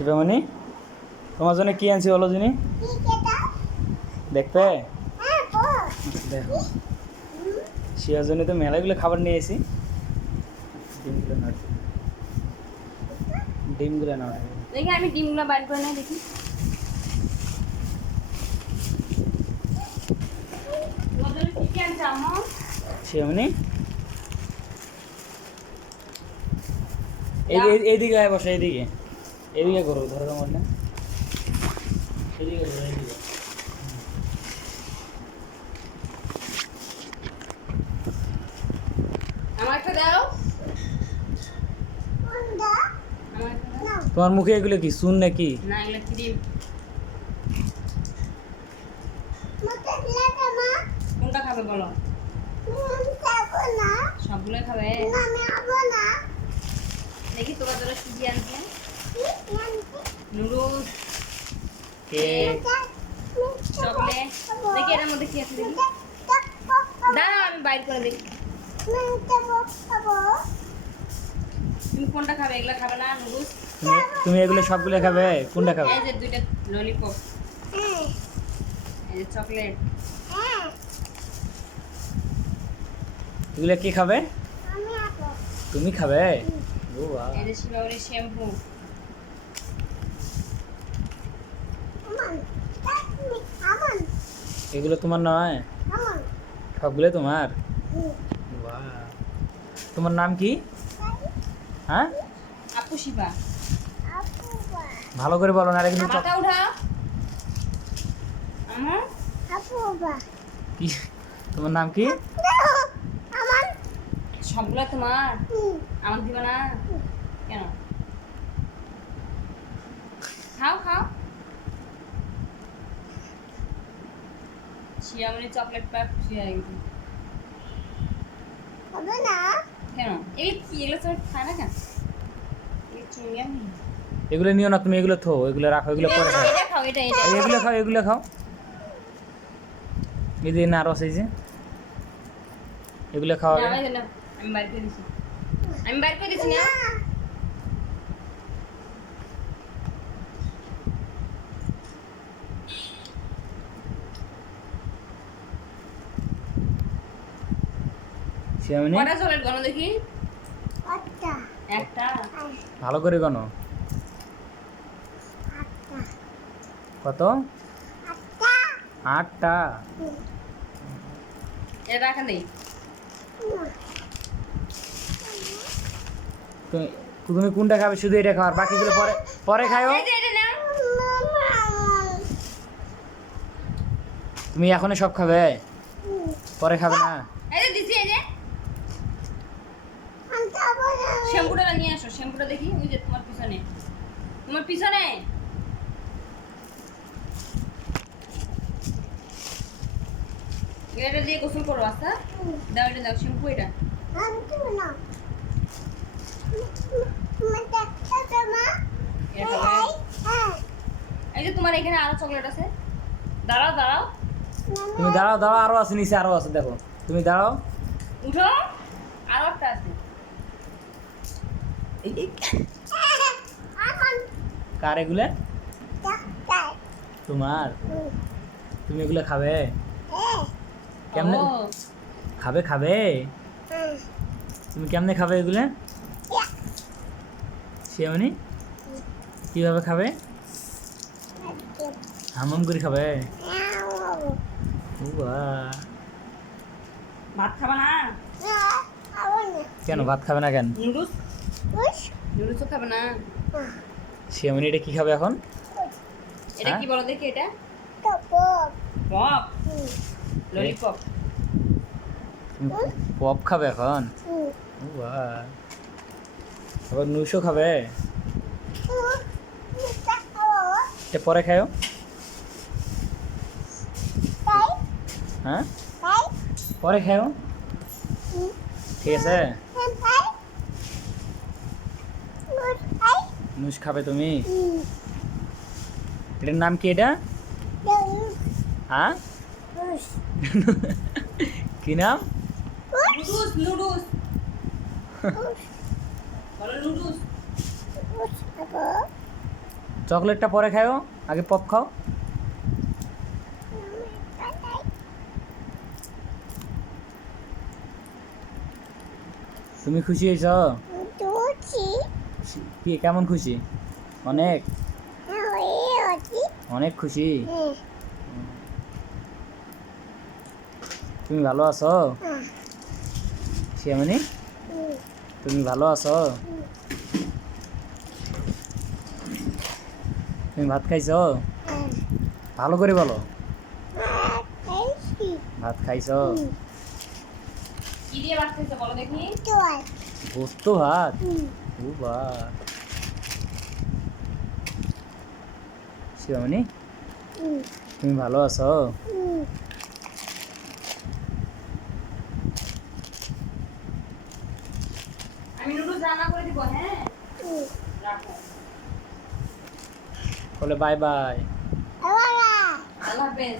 শিবামণি, তোমার জন্য কি আনছি বলো যিনি দেখবে। দেখো শিবার জন্য তো মেলাগুলো খাবার নিয়ে এসি। ডিমগুলো না দেখি আমি ডিমগুলো বাইর করে না দেখি। শিবামণি এইদিকে আয়, বসে এইদিকে এদিকে করো, ধরো তোমার না এদিকে করো, এইদিকে। আমার একটা দাও। তোমার মুখে এগুলো কি চুন নাকি? না এগুলো ক্রিম। কোনটা খাবে বলো? সবগুলো খাবে। দেখি তোমার জন্য কি কি আনছে। Noodles, cake, chocolate. দেখি এর মধ্যে কি আছে দেখি। দাঁড়াও আমি বাইর করে দেখি। তুমি কোনটা খাবে? এগুলো খাবে না? নুডলস তুমি এগুলো সবগুলো খাবে? কোনটা খাবে? এই যে দুইটা ললিপপ, এই যে চকলেট। এগুলো কি খাবে? তুমি খাবে? ও বাহ, এই যে শিবাবরী শ্যাম্পু। এগুলো তোমার নয়? সবগুলো তোমার? বাহ, তোমার নাম কি? হ্যাঁ আপু শিবা। ভালো করে বলো না, কিন্তু মাথা উঠাও। আমার কি তোমার নাম কি? সবগুলো তোমার? আমার দিবা না কেন? খাও খাও। শিয়ামণি চকলেট পাক খুশি হয়ে গেছে। কেন? এই কি এগুলো সব খায় না কেন? এই চুইংগাম। এগুলো নিও না তুমি, এগুলো থো, এগুলো রাখো, এগুলো পরে খাও। এটা খাও, এটা এটা। এগুলো খাও, এগুলো খাও। এই যে নারস, এই যে এগুলো খাওয়া। না, আমি বাইর করে দিছি। আমি বাইর করে দিছি না। শিয়ামণি কটা চকলেট গণ দেখি। একটা। ভালো করে গনো। কত? 8টা। এটা রাখা নেই। তুমি কোনটা খাবে? শুধু এটা খাও, আর বাকিগুলো পরে পরে খাও। এই যে এটা নাও। তুমি এখনই সব খাবে, পরে খাবে না? এই যে দিছি, এই যে শ্যাম্পুটা নিয়ে আসো। শ্যাম্পুটা দেখি, ওই যে তোমার পিছনে, তোমার পিছনে। এটা দিয়ে গোসল করো। আচ্ছা দাও, এটা দাও শ্যাম্পু। এটা এটা খাবে। এই যে তোমার এখানে আরো চকলেট আছে। দাঁড়াও দাঁড়াও, তুমি দাঁড়াও, দাঁড়াও, আরো আছে নিচে, আরো আছে, দেখো তুমি দাঁড়াও। উঠো, আরো একটা আছে। কার এগুলো? তোমার? তুমি এগুলো খাবে? কেমনে ও, খাবে? খাবে তুমি কেমনে খাবে এগুলো? শিয়ামণি কিভাবে খাবে? হামম করে খাবে? ও বাহ, ভাত খাবা না? কেন ভাত খাবে না কেন? নুডলস, নুডলসও খাবে না? শিয়ামণি এটা কি খাবে এখন? এটা কি বলো দেখি। এটা পপ, ললিপপ। পপ খাবে এখন? ও বাহ, আবার নুসও খাবে? এটা পরে খাও। হ্যাঁ পরে খাও, ঠিক আছে? নুস খাবে তুমি? এটার নাম কি? এটা হ্যাঁ কি নাম? নুডলস, নুডলস বলো, নুডলস। চকলেটটা পরে খাও, আগে পপ খাও। তুমি খুশি হয়েছ? কি কেমন খুশি? অনেক অনেক খুশি। তুমি ভালো আছো শিয়ামণি? তুমি ভালো আছো? তুমি ভাত খাইছো? ভালো করে বলো। ভাত খাইছো? কি দিয়ে ভাত খাইছো বলো দেখি? গোস্ত ভাত? ও বা, শিয়ামণি তুমি ভালো আছো? আমি নুডলস রান্না করে দিব, হ্যাঁ? রাখো। বলে বাই বাই। আল্লাহ হাফেজ।